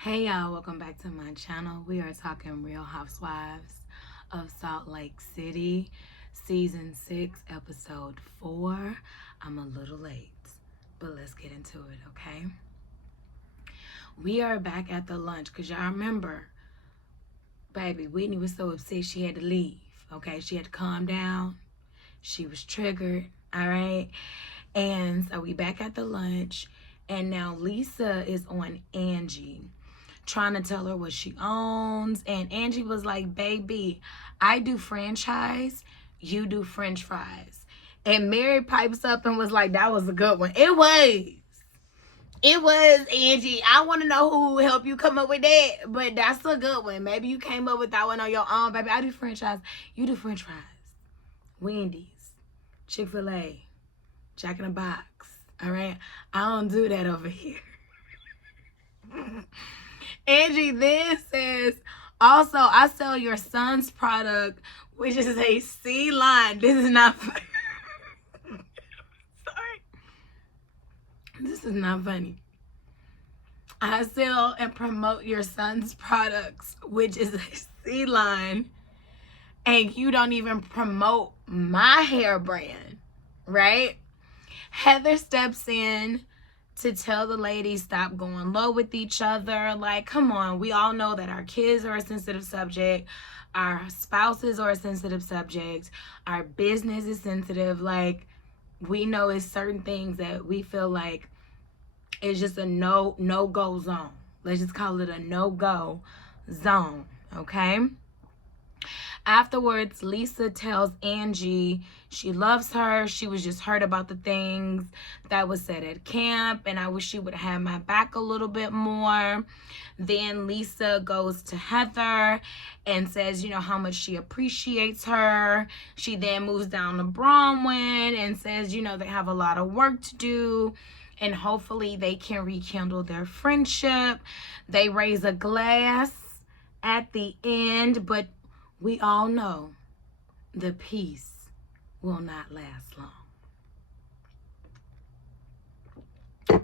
Hey y'all, welcome back to my channel. We are talking Real Housewives of Salt Lake City, Season 6, Episode 4. I'm a little late, but let's get into it, okay? We are back at the lunch because y'all remember, baby, Whitney was so upset she had to leave, okay? She had to calm down. She was triggered, all right? And so we back at the lunch, and now Lisa is on Angie, trying to tell her what she owns. And Angie was like, baby, I do franchise, you do french fries. And Mary pipes up and was like, that was a good one. It was, Angie. I want to know who helped you come up with that, but that's a good one. Maybe you came up with that one on your own, baby. I do franchise, you do french fries. Wendy's, Chick-fil-A, Jack in the Box, all right? I don't do that over here. Angie then says, also, I sell your son's product, which is a C line. This is not funny. Sorry. This is not funny. I sell and promote your son's products, which is a C line, and you don't even promote my hair brand, right? Heather steps in to tell the ladies stop going low with each other. Like, come on, we all know that our kids are a sensitive subject, our spouses are a sensitive subject, our business is sensitive. Like, we know it's certain things that we feel like it's just a no-go zone. Let's just call it a no-go zone, okay? Afterwards, Lisa tells Angie she loves her. She was just hurt about the things that was said at camp, and I wish she would have my back a little bit more. Then Lisa goes to Heather and says, you know, how much she appreciates her. She then moves down to Bronwyn and says, you know, they have a lot of work to do, and hopefully they can rekindle their friendship. They raise a glass at the end, but we all know the peace will not last long.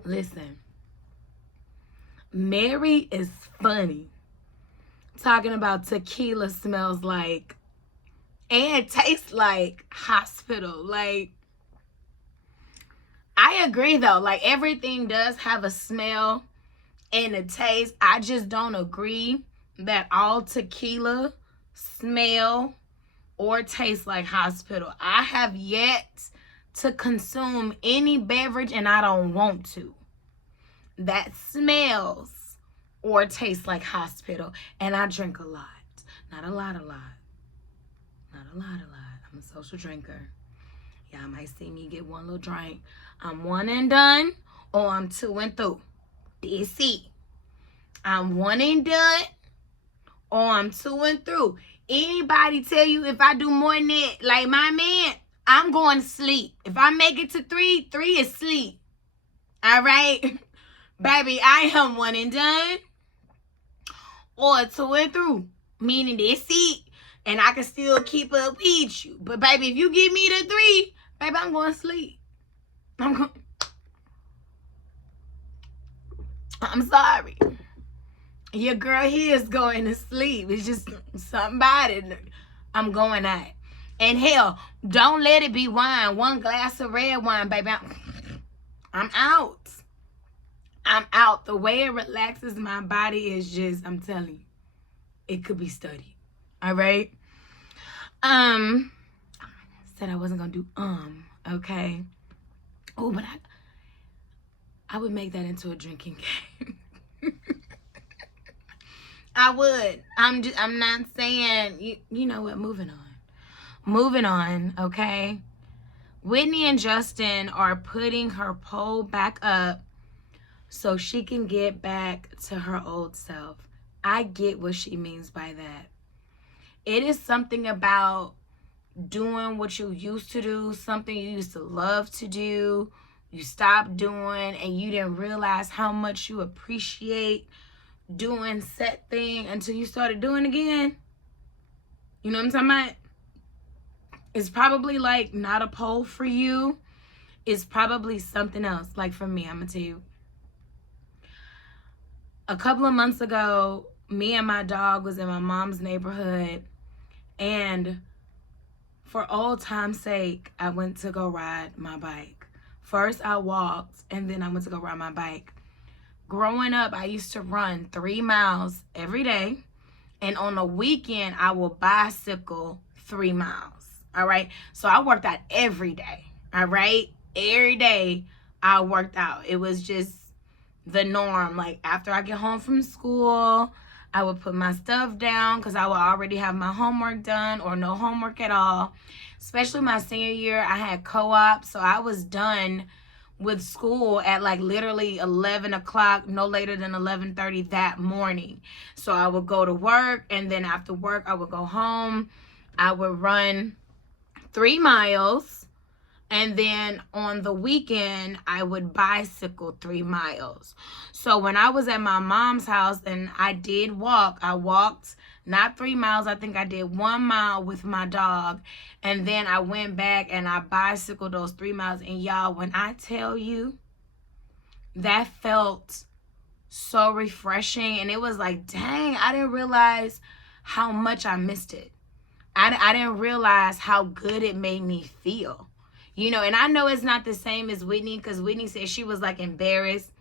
Listen, Mary is funny, talking about tequila smells like and tastes like hospital. Like, I agree though, like everything does have a smell and a taste. I just don't agree that all tequila smell or taste like hospital. I have yet to consume any beverage, and I don't want to, that smells or tastes like hospital. And I drink a lot. Not a lot. Not a lot. I'm a social drinker. Y'all might see me get one little drink. I'm one and done, or I'm two and through. That's it. I'm one and done, or I'm two and through. Anybody tell you if I do more than that, like my man, I'm going to sleep. If I make it to three is sleep. All right? Baby, I am one and done, or two and through. Meaning that's it. And I can still keep up with you. But baby, if you give me the three, baby, I'm going to sleep. I'm sorry. Your girl here is going to sleep. It's just somebody. I'm going out. And hell, don't let it be wine. One glass of red wine, baby. I'm out. I'm out. The way it relaxes my body is just, I'm telling you, it could be studied. All right? Said I wasn't going to do, okay? Oh, but I would make that into a drinking game. I would. I'm not saying, you know what, moving on, okay? Whitney and Justin are putting her pole back up so she can get back to her old self. I get what she means by that. It is something about doing what you used to do, something you used to love to do, you stopped doing, and you didn't realize how much you appreciate doing set thing until you started doing again. You know what I'm talking about? It's probably like not a pole for you. It's probably something else. Like for me, I'm gonna tell you, A couple of months ago, me and my dog was in my mom's neighborhood, and for old time's sake, I went to go ride my bike. First, I walked, and then I went to go ride my bike. Growing up, I used to run 3 miles every day, and on the weekend, I will bicycle 3 miles. All right, so I worked out every day. All right, every day I worked out. It was just the norm. Like, after I get home from school, I would put my stuff down because I would already have my homework done or no homework at all. Especially my senior year, I had co-op, so I was done with school at like literally 11 o'clock, no later than 11:30 that morning. So I would go to work, and then after work, I would go home. I would run 3 miles, and then on the weekend, I would bicycle 3 miles. So when I was at my mom's house and I did walk, I walked not 3 miles. I think I did 1 mile with my dog. And then I went back and I bicycled those 3 miles. And y'all, when I tell you, that felt so refreshing. And it was like, dang, I didn't realize how much I missed it. I didn't realize how good it made me feel. You know, and I know it's not the same as Whitney, because Whitney said she was like embarrassed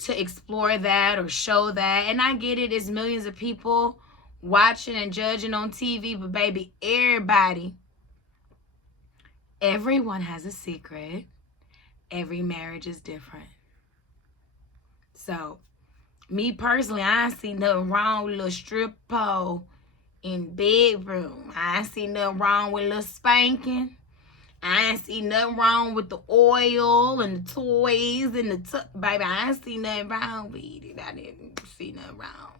to explore that or show that. And I get it, it's millions of people watching and judging on TV, but baby, everyone has a secret. Every marriage is different. So, me personally, I ain't see nothing wrong with a little strip pole in bedroom. I ain't see nothing wrong with a little spanking. I ain't see nothing wrong with the oil and the toys and the baby. I ain't see nothing wrong with it. I didn't see nothing wrong.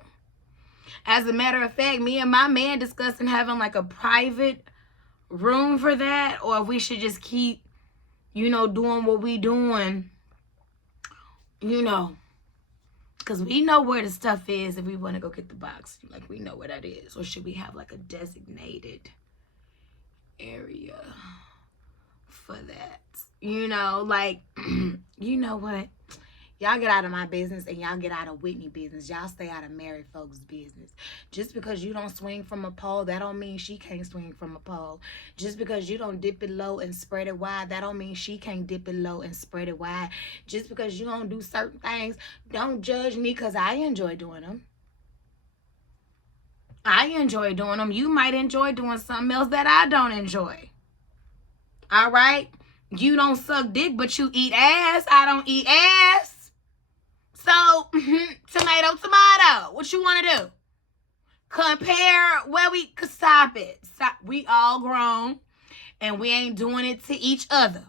As a matter of fact, me and my man discussing having like a private room for that, or if we should just keep, you know, doing what we doing, you know, because we know where the stuff is if we want to go get the box. Like, we know where that is. Or should we have like a designated area for that? You know, like, you know what? Y'all get out of my business and y'all get out of Whitney business. Y'all stay out of married folks' business. Just because you don't swing from a pole, that don't mean she can't swing from a pole. Just because you don't dip it low and spread it wide, that don't mean she can't dip it low and spread it wide. Just because you don't do certain things, don't judge me, because I enjoy doing them. I enjoy doing them. You might enjoy doing something else that I don't enjoy. All right? You don't suck dick, but you eat ass. I don't eat ass. So, tomato, what you want to do? Compare where we could stop it. Stop. We all grown, and we ain't doing it to each other.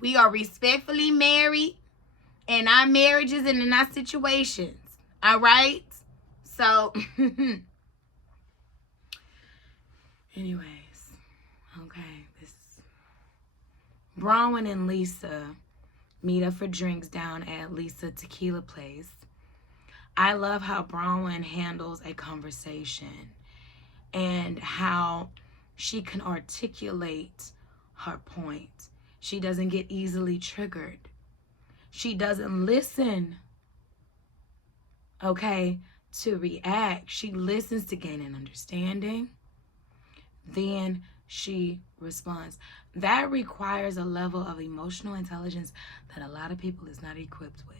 We are respectfully married in our marriages and in our situations. All right? So, anyways, okay. Bronwyn and Lisa meet up for drinks down at Lisa Tequila Place. I love how Bronwyn handles a conversation and how she can articulate her point. She doesn't get easily triggered. She doesn't listen, okay, to react. She listens to gain an understanding. Then she responds. That requires a level of emotional intelligence that a lot of people is not equipped with.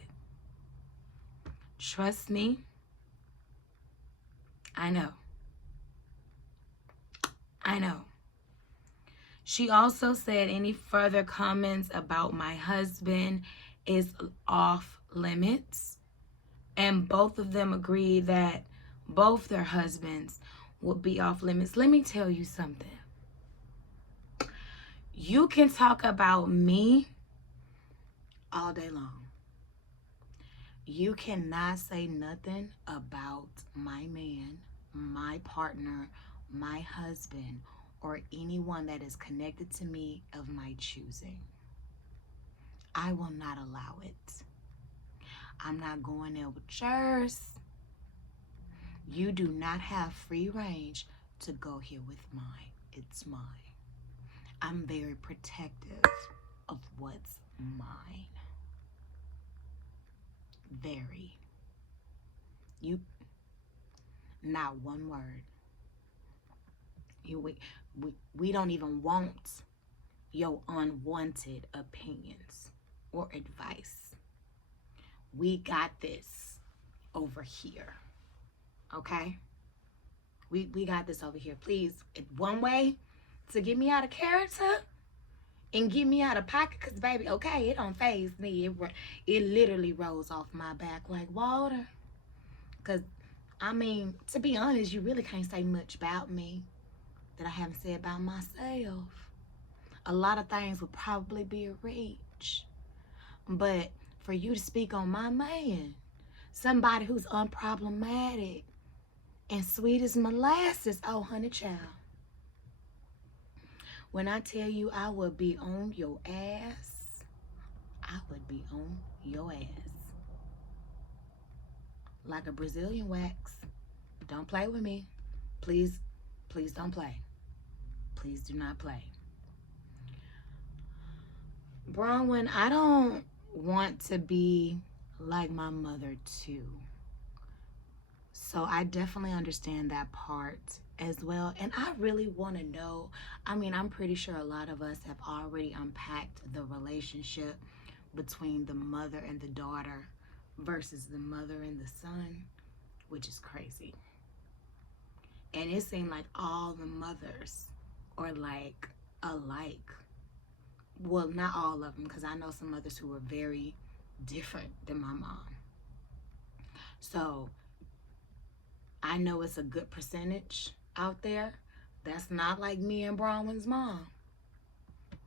Trust me, I know. She also said any further comments about my husband is off limits. And both of them agreed that both their husbands would be off limits. Let me tell you something. You can talk about me all day long. You cannot say nothing about my man, my partner, my husband, or anyone that is connected to me of my choosing. I will not allow it. I'm not going there with yours. You do not have free range to go here with mine. It's mine. I'm very protective of what's mine. Very. You, not one word. We don't even want your unwanted opinions or advice. We got this over here. Okay? We got this over here. Please, one way to get me out of character and get me out of pocket, because, baby, okay, it don't faze me. It literally rolls off my back like water. Because, I mean, to be honest, you really can't say much about me that I haven't said about myself. A lot of things would probably be a reach. But for you to speak on my man, somebody who's unproblematic and sweet as molasses, oh, honey child. When I tell you I would be on your ass, I would be on your ass. Like a Brazilian wax. Don't play with me. Please, please don't play. Please do not play. Bronwyn, I don't want to be like my mother too. So I definitely understand that part as well. And I really want to know, I mean, I'm pretty sure a lot of us have already unpacked the relationship between the mother and the daughter versus the mother and the son, which is crazy. And it seemed like all the mothers are like alike. Well, not all of them, because I know some mothers who are very different than my mom. So I know it's a good percentage out there that's not like me and Bronwyn's mom.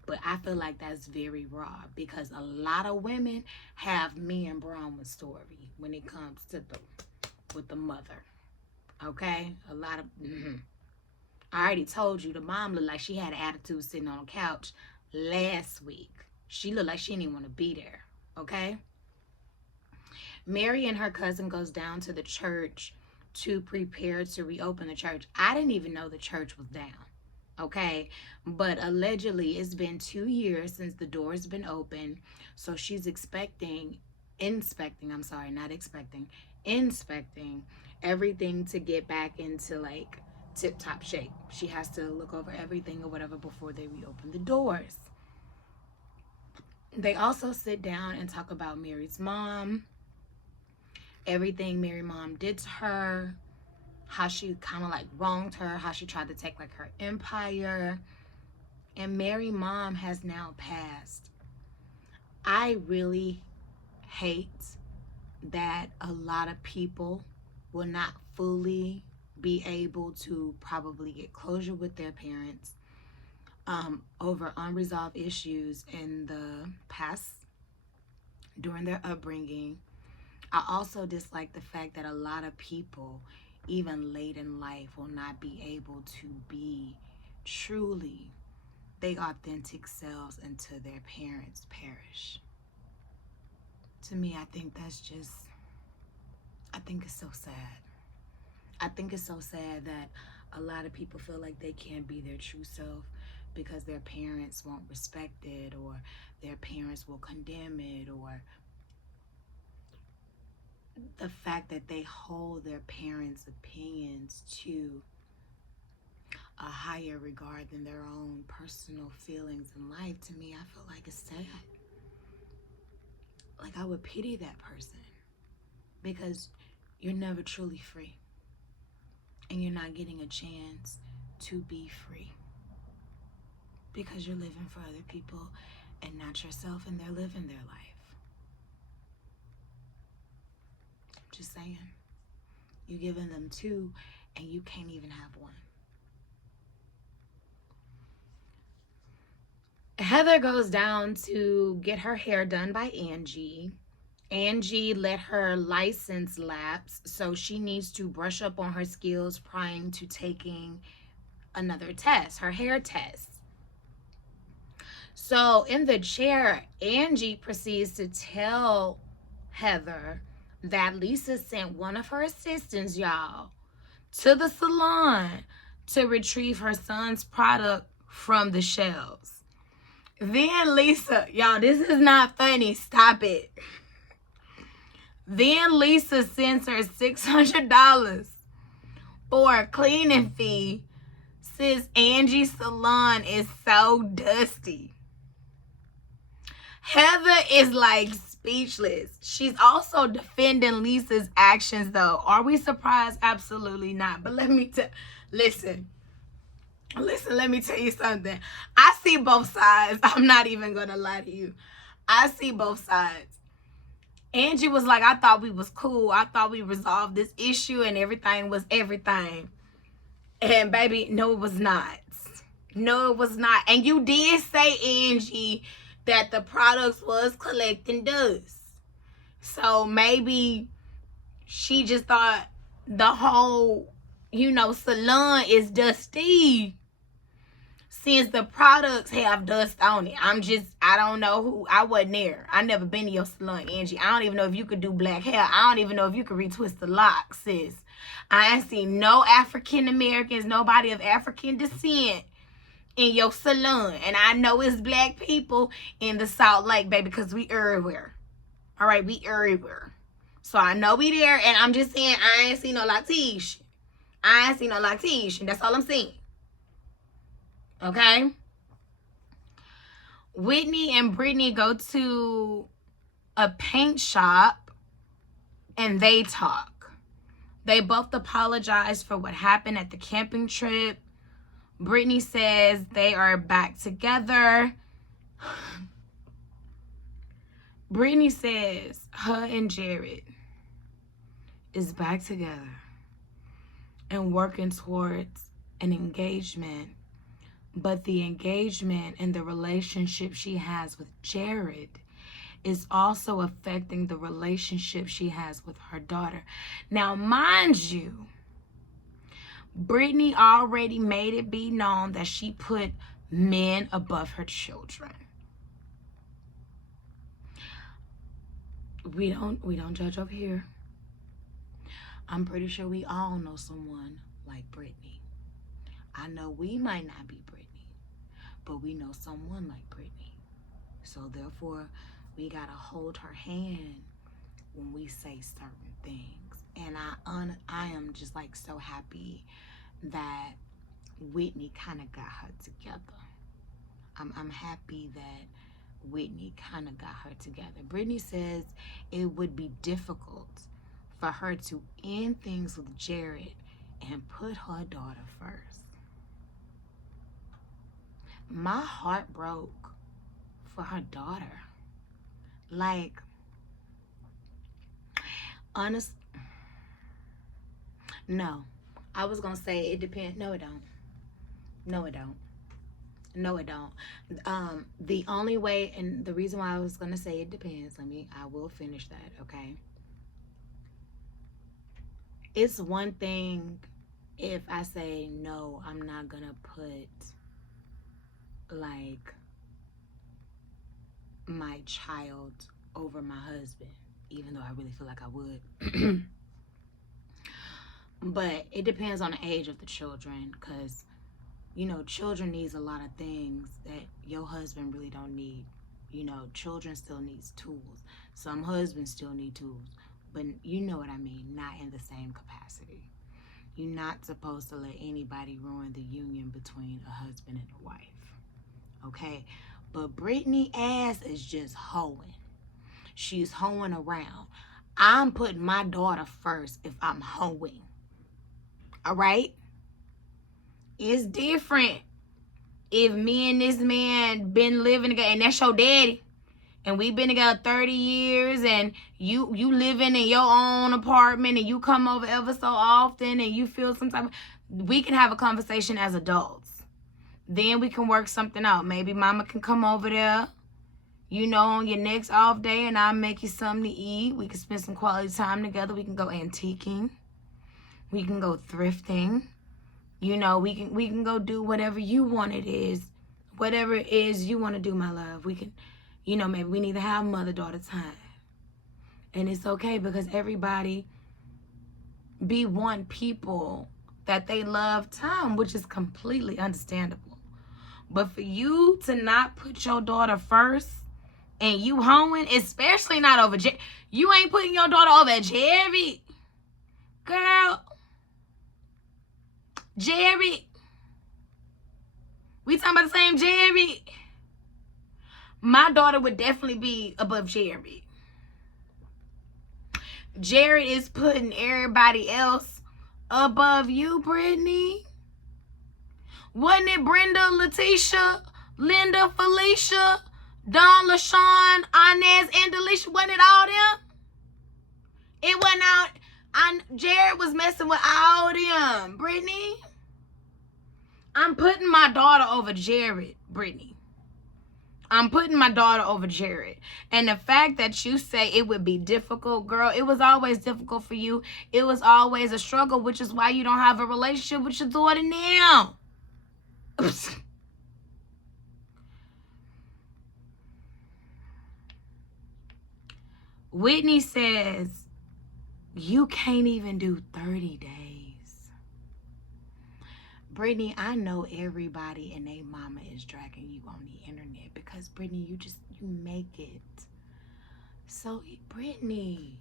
But I feel like that's very raw, because a lot of women have me and Bronwyn's story when it comes to with the mother. Okay? A lot of... I already told you the mom looked like she had an attitude sitting on a couch last week. She looked like she didn't even want to be there. Okay? Mary and her cousin goes down to the church to prepare to reopen the church. I didn't even know the church was down. Okay? But allegedly it's been 2 years since the door's been open. So she's inspecting everything to get back into like tip-top shape. She has to look over everything or whatever before they reopen the doors. They also sit down and talk about Mary's mom, everything Mary's mom did to her, how she kind of like wronged her, how she tried to take like her empire. And Mary's mom has now passed. I really hate that a lot of people will not fully be able to probably get closure with their parents over unresolved issues in the past during their upbringing. I also dislike the fact that a lot of people, even late in life, will not be able to be truly their authentic selves until their parents perish. To me, I think it's so sad. I think it's so sad that a lot of people feel like they can't be their true self because their parents won't respect it, or their parents will condemn it, or the fact that they hold their parents' opinions to a higher regard than their own personal feelings in life. To me, I feel like it's sad. Like, I would pity that person, because you're never truly free, and you're not getting a chance to be free because you're living for other people and not yourself, and they're living their life. Just saying. You're giving them two and you can't even have one. Heather goes down to get her hair done by Angie. Angie let her license lapse, so she needs to brush up on her skills prior to taking another test, her hair test. So in the chair, Angie proceeds to tell Heather that Lisa sent one of her assistants, y'all, to the salon to retrieve her son's product from the shelves. Then Lisa, y'all, this is not funny, stop it. Then Lisa sends her $600 for a cleaning fee since Angie's salon is so dusty. Heather is like speechless. She's also defending Lisa's actions though. Are we surprised? Absolutely not. But let me listen, let me tell you something. I see both sides. I'm not even gonna lie to you. I see both sides. Angie was like, I thought we was cool. I thought we resolved this issue and everything was everything. And baby, no, it was not. No, it was not. And you did say, Angie, that the products was collecting dust. So maybe she just thought the whole, salon is dusty since the products have dust on it. I don't know who. I wasn't there. I never been to your salon, Angie. I don't even know if you could do black hair. I don't even know if you could retwist the locks, sis. I ain't seen no African Americans, nobody of African descent in your salon. And I know it's black people in the Salt Lake, baby, because we everywhere. All right, we everywhere. So I know we there, and I'm just saying I ain't seen no Latish. I ain't seen no Latish, and that's all I'm saying. Okay? Whitney and Brittany go to a paint shop, and they talk. They both apologize for what happened at the camping trip. Brittany says they are back together. Brittany says her and Jared is back together and working towards an engagement. But the engagement and the relationship she has with Jared is also affecting the relationship she has with her daughter. Now, mind you, Brittany already made it be known that she put men above her children. We don't judge over here. I'm pretty sure we all know someone like Brittany. I know we might not be Brittany, but we know someone like Brittany. So therefore, we gotta hold her hand when we say certain things. And I am just like so happy that Whitney kind of got her together. I'm happy that Whitney kind of got her together. Brittany says it would be difficult for her to end things with Jared and put her daughter first. My heart broke for her daughter. Like, honest, no. I was gonna say it depends. No, it don't. No, it don't. No, it don't. The only way, and the reason why I was gonna say it depends, I will finish that, okay? It's one thing if I say, no, I'm not gonna put, like, my child over my husband, even though I really feel like I would. But it depends on the age of the children, because, children needs a lot of things that your husband really don't need. Children still needs tools. Some husbands still need tools, but you know what I mean, not in the same capacity. You're not supposed to let anybody ruin the union between a husband and a wife, okay? But Brittany ass is just hoeing. She's hoeing around. I'm putting my daughter first if I'm hoeing. All right? It's different if me and this man been living together, and that's your daddy, and we've been together 30 years, and you living in your own apartment, and you come over ever so often, and you feel some type of, we can have a conversation as adults. Then we can work something out. Maybe mama can come over there, on your next off day, and I'll make you something to eat. We can spend some quality time together. We can go antiquing. We can go thrifting. We can go do whatever you want it is. Whatever it is you want to do, my love. We can, maybe we need to have mother-daughter time. And it's okay, because everybody be one people that they love time, which is completely understandable. But for you to not put your daughter first and you hoeing, especially not over You ain't putting your daughter over at Jerry. Girl. Jerry. We talking about the same Jerry. My daughter would definitely be above Jerry. Jared is putting everybody else above you, Brittany. Wasn't it Brenda, Letitia, Linda, Felicia, Dawn, LaShawn, Inez, and Delisha? Wasn't it all them? It wasn't out. Jared was messing with all them, Brittany. I'm putting my daughter over Jared, Brittany. I'm putting my daughter over Jared. And the fact that you say it would be difficult, girl, it was always difficult for you. It was always a struggle, which is why you don't have a relationship with your daughter now. Whitney says, you can't even do 30 days. Brittany, I know everybody and their mama is dragging you on the internet because, Brittany, you make it. So, Brittany.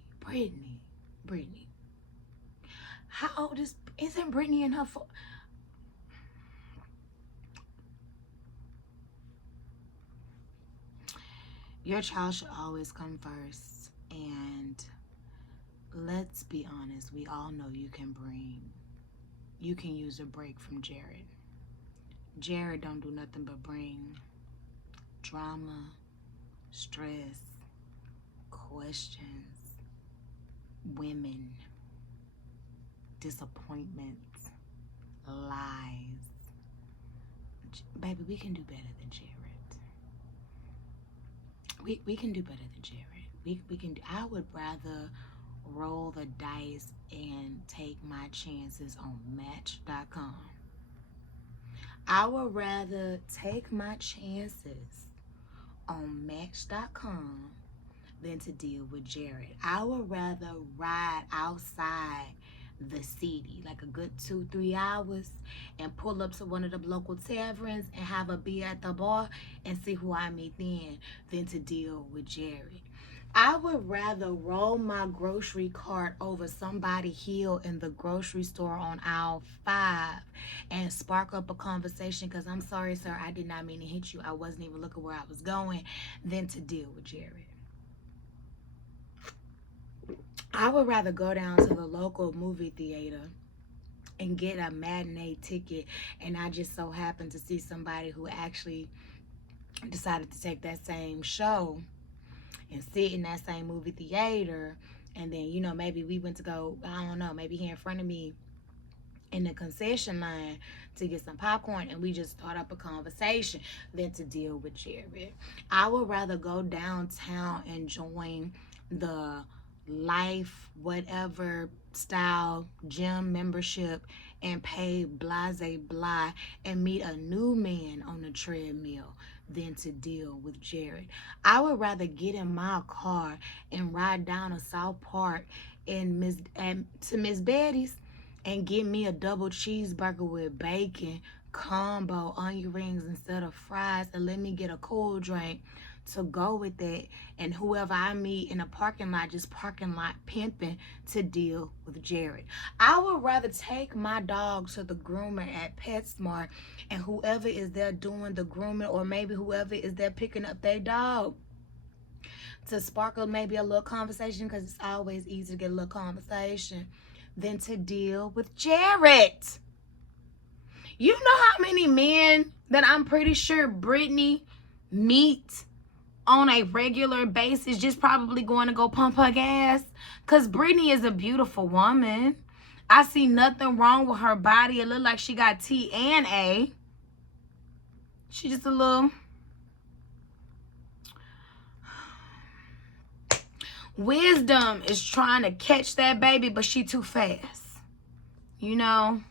How old isn't Brittany in her Your child should always come first. And let's be honest, we all know you can use a break from Jared. Jared don't do nothing but bring drama, stress, questions, women, disappointments, lies. Baby, we can do better than Jared. We can do better than Jared. We can do. I would rather roll the dice and take my chances on Match.com. I would rather take my chances on Match.com than to deal with Jared. I would rather ride outside the city like a good 2-3 hours and pull up to one of the local taverns and have a beer at the bar and see who I meet then than to deal with Jared. I would rather roll my grocery cart over somebody's heel in the grocery store on aisle 5 and spark up a conversation because I'm sorry, sir, I did not mean to hit you. I wasn't even looking where I was going, than to deal with Jared. I would rather go down to the local movie theater and get a matinee ticket, and I just so happen to see somebody who actually decided to take that same show and sit in that same movie theater, and then, you know, maybe we went to go, I don't know, maybe he in front of me in the concession line to get some popcorn, and we just start up a conversation than to deal with Jared. I would rather go downtown and join the life whatever style gym membership and pay blase blah and meet a new man on the treadmill than to deal with Jared. I would rather get in my car and ride down to South Park and to Miss Betty's and get me a double cheeseburger with bacon, combo, onion rings instead of fries, and let me get a cool drink to go with that, and whoever I meet in a parking lot, just parking lot pimping, to deal with Jared. I would rather take my dog to the groomer at PetSmart, and whoever is there doing the grooming, or maybe whoever is there picking up their dog, to sparkle maybe a little conversation, because it's always easy to get a little conversation, than to deal with Jared. You know how many men that I'm pretty sure Brittany meets on a regular basis, just probably going to go pump her gas? Because Brittany is a beautiful woman. I see nothing wrong with her body. It look like she got T and A. She just a little... Wisdom is trying to catch that baby, but she too fast. You know?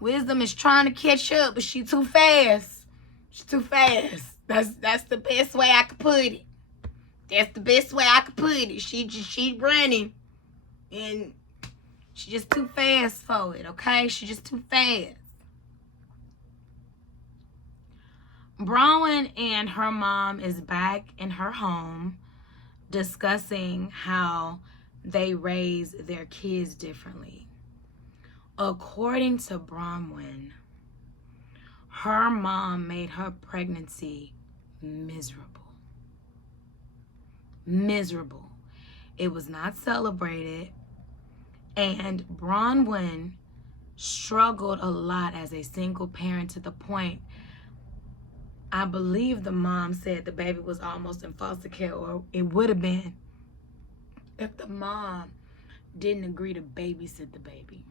Wisdom is trying to catch up, but she too fast. She's too fast. That's the best way I could put it. That's the best way I could put it. She running, and she just too fast for it, okay? She just too fast. Bronwyn and her mom is back in her home. discussing how they raise their kids differently. According to Bronwyn, her mom made her pregnancy miserable. Miserable. It was not celebrated. And Bronwyn struggled a lot as a single parent, to the point, I believe the mom said the baby was almost in foster care, or it would have been if the mom didn't agree to babysit the baby.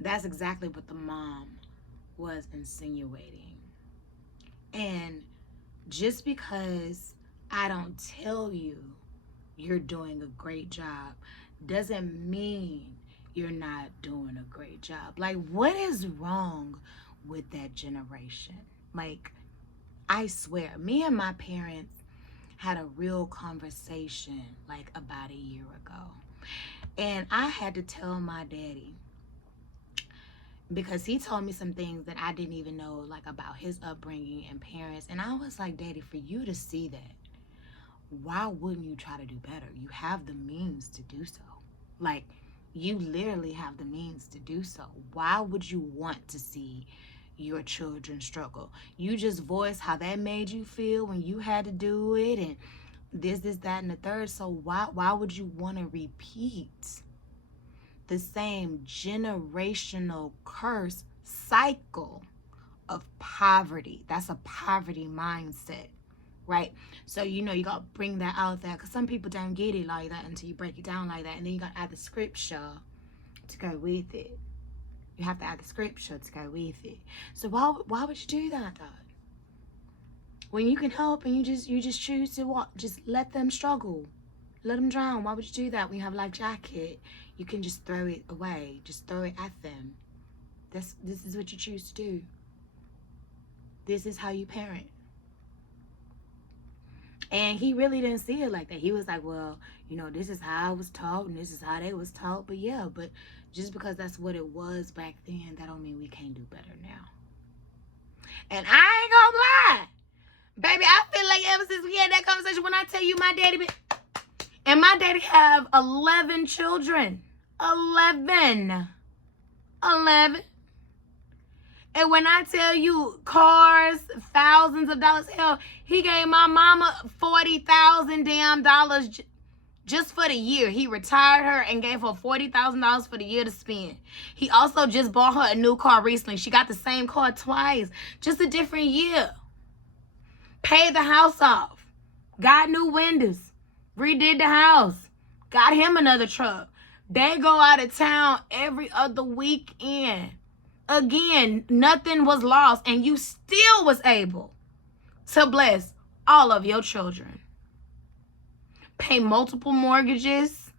That's exactly what the mom was insinuating. And just because I don't tell you you're doing a great job doesn't mean you're not doing a great job. Like, what is wrong with that generation? Like, I swear, me and my parents had a real conversation like about a year ago. And I had to tell my daddy, because he told me some things that I didn't even know, like about his upbringing and parents. And I was like, Daddy, for you to see that, why wouldn't you try to do better? You have the means to do so. Like, you literally have the means to do so. Why would you want to see your children struggle? You just voiced how that made you feel when you had to do it, and this, that, and the third. So why would you want to repeat the same generational curse cycle of poverty? That's a poverty mindset, right? So, you gotta bring that out there, because some people don't get it like that until you break it down like that. And then you gotta add the scripture to go with it. You have to add the scripture to go with it. So why would you do that, though? When you can help and you just choose to what? Just let them struggle. Let them drown. Why would you do that? When you have a life jacket, you can just throw it away. Just throw it at them. This is what you choose to do. This is how you parent. And he really didn't see it like that. He was like, well, this is how I was taught and this is how they was taught. But yeah, but just because that's what it was back then, that don't mean we can't do better now. And I ain't gonna lie. Baby, I feel like ever since we had that conversation, when I tell you my daddy, and my daddy have 11 children. 11. And when I tell you cars, thousands of dollars, hell, he gave my mama $40,000 damn dollars just for the year. He retired her and gave her $40,000 for the year to spend. He also just bought her a new car recently. She got the same car twice, just a different year. Paid the house off. Got new windows. Redid the house. Got him another truck. They go out of town every other weekend. Again, nothing was lost, and you still was able to bless all of your children. Pay multiple mortgages.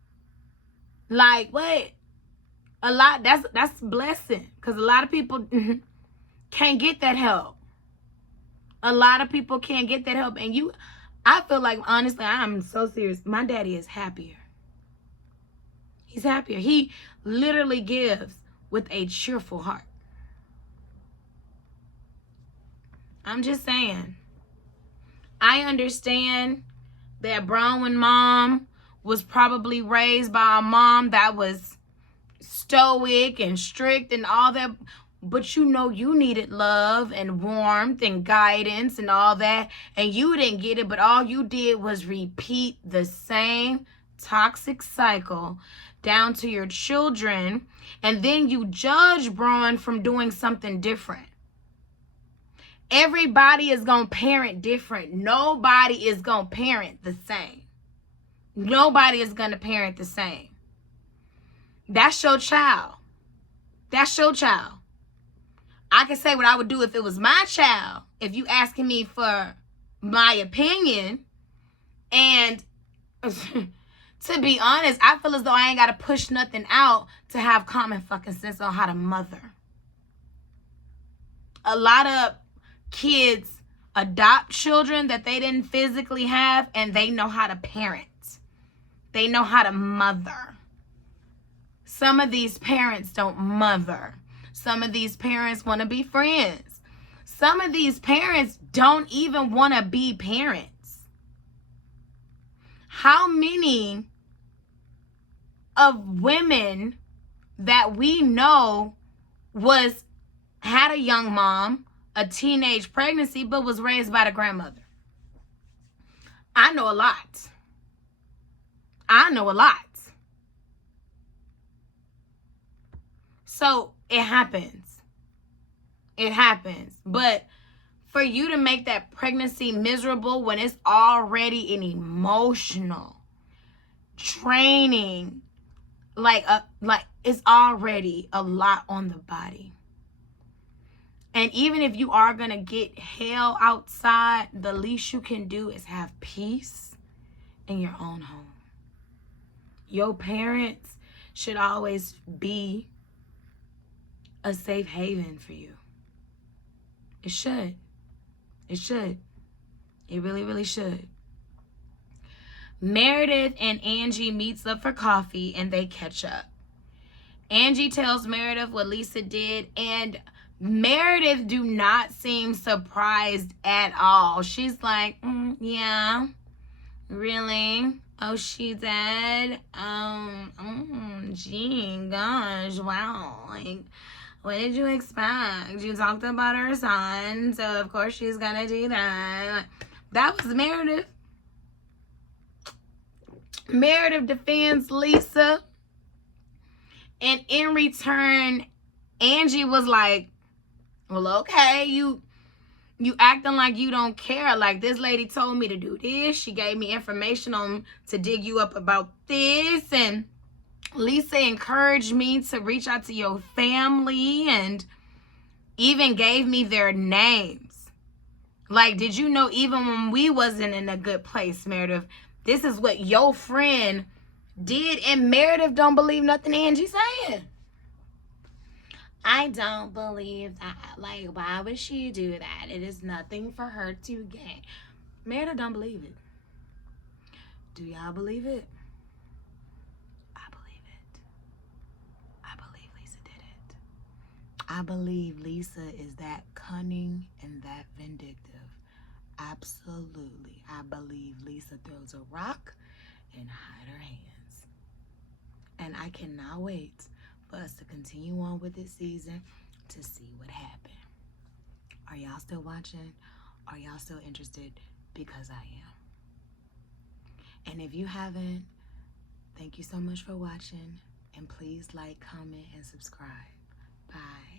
Like, what? A lot, that's blessing, because a lot of people can't get that help. A lot of people can't get that help. And I feel like, honestly, I'm so serious. My daddy is happier. He's happier. He literally gives with a cheerful heart. I'm just saying. I understand that Bronwyn mom was probably raised by a mom that was stoic and strict and all that. But you needed love and warmth and guidance and all that. And you didn't get it, but all you did was repeat the same toxic cycle down to your children. And then you judge Braun from doing something different. Everybody is going to parent different. Nobody is going to parent the same. Nobody is going to parent the same. That's your child. That's your child. I can say what I would do if it was my child. If you asking me for my opinion. And to be honest, I feel as though I ain't got to push nothing out to have common fucking sense on how to mother. A lot of kids adopt children that they didn't physically have, and they know how to parent. They know how to mother. Some of these parents don't mother. Some of these parents want to be friends. Some of these parents don't even want to be parents. How many of women that we know had a young mom, a teenage pregnancy, but was raised by the grandmother? I know a lot. So it happens. But for you to make that pregnancy miserable when it's already an emotional training, like it's already a lot on the body. And even if you are gonna get hell outside, the least you can do is have peace in your own home. Your parents should always be a safe haven for you. It should. It really, really should. Meredith and Angie meets up for coffee and they catch up. Angie tells Meredith what Lisa did, and Meredith do not seem surprised at all. She's like, yeah, really? Oh, she did? Gee, gosh, wow. Like, what did you expect? You talked about her son, so of course she's gonna do that. That was Meredith. Meredith defends Lisa. And in return, Angie was like, well, okay, you acting like you don't care. Like, this lady told me to do this. She gave me information to dig you up about this. And Lisa encouraged me to reach out to your family and even gave me their names. Like, did you know even when we wasn't in a good place, Meredith, this is what your friend did? And Meredith don't believe nothing Angie's saying. I don't believe that. Like, why would she do that? It is nothing for her to gain. Meredith don't believe it. Do y'all believe it? I believe it. I believe Lisa did it. I believe Lisa is that cunning and that vindictive. Absolutely. I believe Lisa throws a rock and hide her hands. And I cannot wait for us to continue on with this season to see what happened. Are y'all still watching? Are y'all still interested? Because I am. And if you haven't, thank you so much for watching. And please like, comment, and subscribe. Bye.